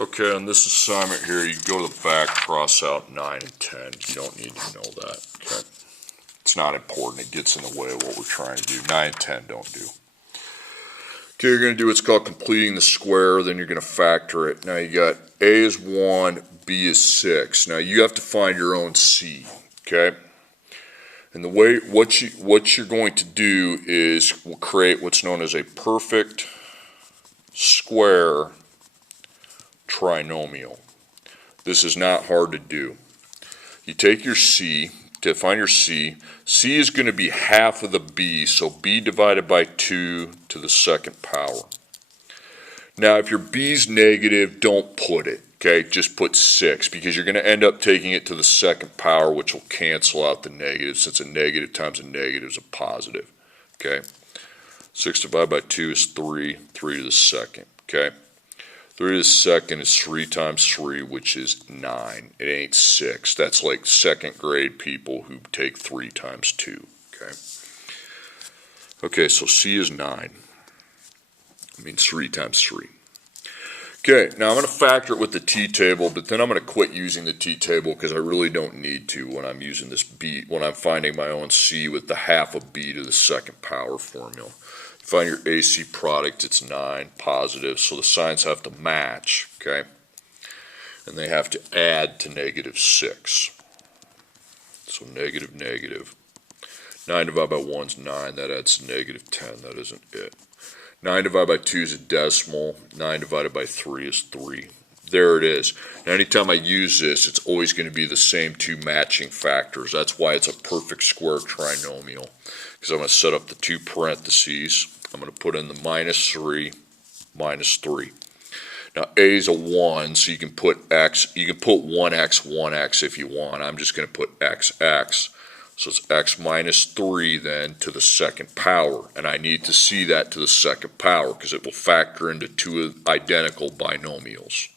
Okay, on this assignment here, you go to the back, cross out 9 and 10. You don't need to know that, okay? It's not important. It gets in the way of what we're trying to do. 9 and 10 don't do. Okay, you're going to do what's called completing the square, then you're going to factor it. Now you got A is 1, B is 6. Now you have to find your own C, okay? And the way, what you're going to do is we'll create what's known as a perfect square trinomial. This is not hard to do. You take your C, to find your C, C is going to be half of the B, so B divided by 2 to the second power. Now if your B's negative, don't put it, okay? Just put 6, because you're going to end up taking it to the second power, which will cancel out the negative, since a negative times a negative is a positive, okay? 6 divided by 2 is 3, 3 to the second, okay? 3 to the second is 3 times 3, which is 9. It ain't 6. That's like second grade people who take 3 times 2. Okay. Okay, so C is 9. It means 3 times 3. Okay, now I'm going to factor it with the t-table, but then I'm going to quit using the t-table because I really don't need to when I'm using this b, when I'm finding my own C with the half of b to the second power formula. Find your AC product, it's 9, positive, so the signs have to match, okay? And they have to add to negative 6. So negative, negative. 9 divided by 1 is 9, that adds to negative 10, that isn't it. 9 divided by 2 is a decimal, 9 divided by 3 is 3. There it is. Now anytime I use this, it's always going to be the same two matching factors. That's why it's a perfect square trinomial. Because I'm going to set up the two parentheses. I'm going to put in the minus 3, minus 3. Now A is a 1, so you can put x, you can put 1x, 1x if you want. I'm just going to put xx. So it's x minus 3 then to the second power. And I need to see that to the second power because it will factor into two identical binomials.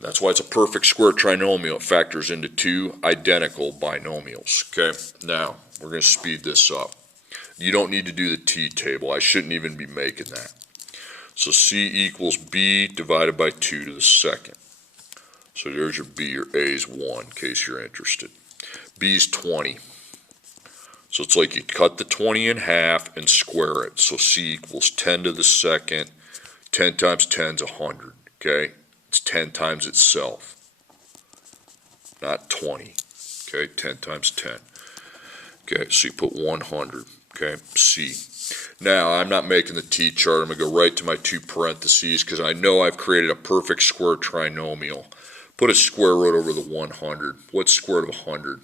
That's why it's a perfect square trinomial. It factors into two identical binomials. Okay, now we're going to speed this up. You don't need to do the t-table. I shouldn't even be making that. So C equals B divided by 2 to the second. So there's your B. Your A is 1 in case you're interested. B is 20. So it's like you cut the 20 in half and square it. So C equals 10 to the second. 10 times 10 is 100. Okay? It's 10 times itself, not 20. Okay, 10 times 10. Okay, so you put 100. Okay, C. Now, I'm not making the T-chart. I'm going to go right to my two parentheses because I know I've created a perfect square trinomial. Put a square root over the 100. What's square root of 100?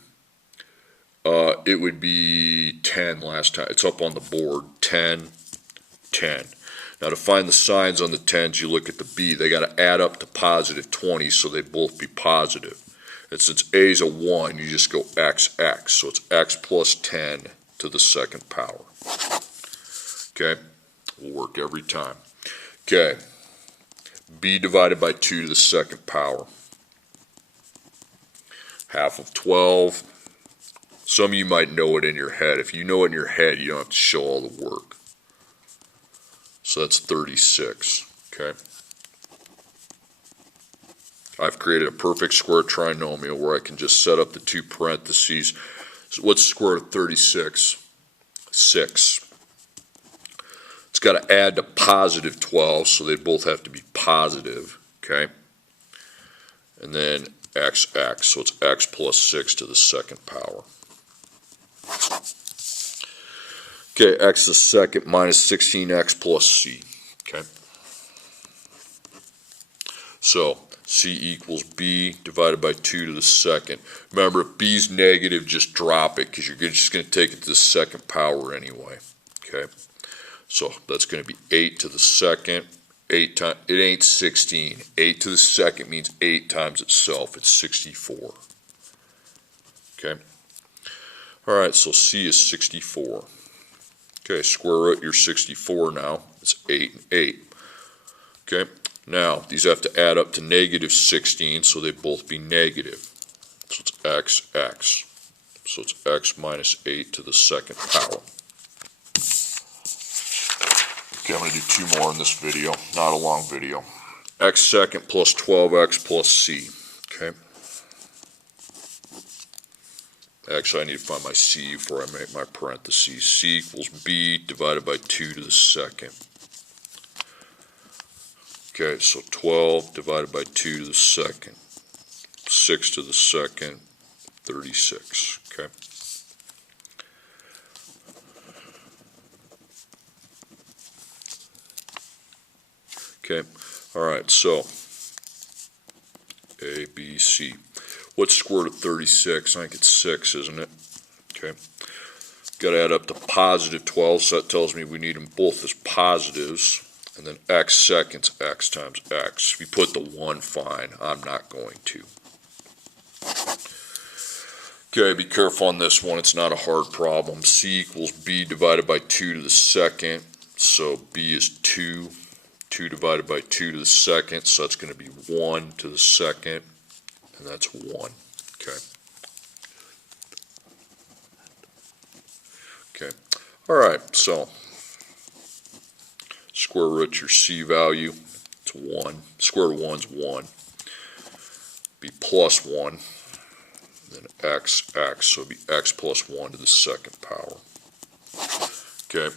It would be 10 last time. It's up on the board. 10, 10. Now to find the signs on the 10s, you look at the B. They got to add up to positive 20, so they both be positive. And since A is a 1, you just go XX. So it's x plus 10 to the second power. Okay, will work every time. Okay, B divided by 2 to the second power. Half of 12. Some of you might know it in your head. If you know it in your head, you don't have to show all the work. So that's 36, okay? I've created a perfect square trinomial where I can just set up the two parentheses. So what's the square root of 36? 6. It's got to add to positive 12, so they both have to be positive, okay? And then XX, so it's x plus 6 to the second power. Okay, x to the second minus 16x plus c. Okay. So c equals b divided by 2 to the second. Remember, if b's negative, just drop it because you're just going to take it to the second power anyway. Okay. So that's going to be 8 to the second. 8 times, it ain't 16. 8 to the second means 8 times itself. It's 64. Okay. All right, so c is 64. Okay, square root your 64 now. It's 8 and 8. Okay, now these have to add up to negative 16, so they both be negative. So it's XX. So it's x minus 8 to the second power. Okay, I'm going to do two more in this video. Not a long video. x second plus 12x plus c. Okay. Actually, I need to find my c before I make my parentheses. C equals b divided by 2 to the second. Okay, so 12 divided by 2 to the second. 6 to the second, 36. Okay. Okay, all right, so A, B, C. What's the square root of 36? I think it's 6, isn't it? Okay. Got to add up to positive 12, so that tells me we need them both as positives. And then x seconds, x times x. If you put the 1, fine. I'm not going to. Okay, be careful on this one. It's not a hard problem. C equals b divided by 2 to the second. So b is 2. 2 divided by 2 to the second. So that's going to be 1 to the second. And that's 1. Okay. Okay. All right. So square root your c value. It's 1. Square root of 1 is 1. Be plus 1. Then x, so it'll be x plus 1 to the second power. Okay,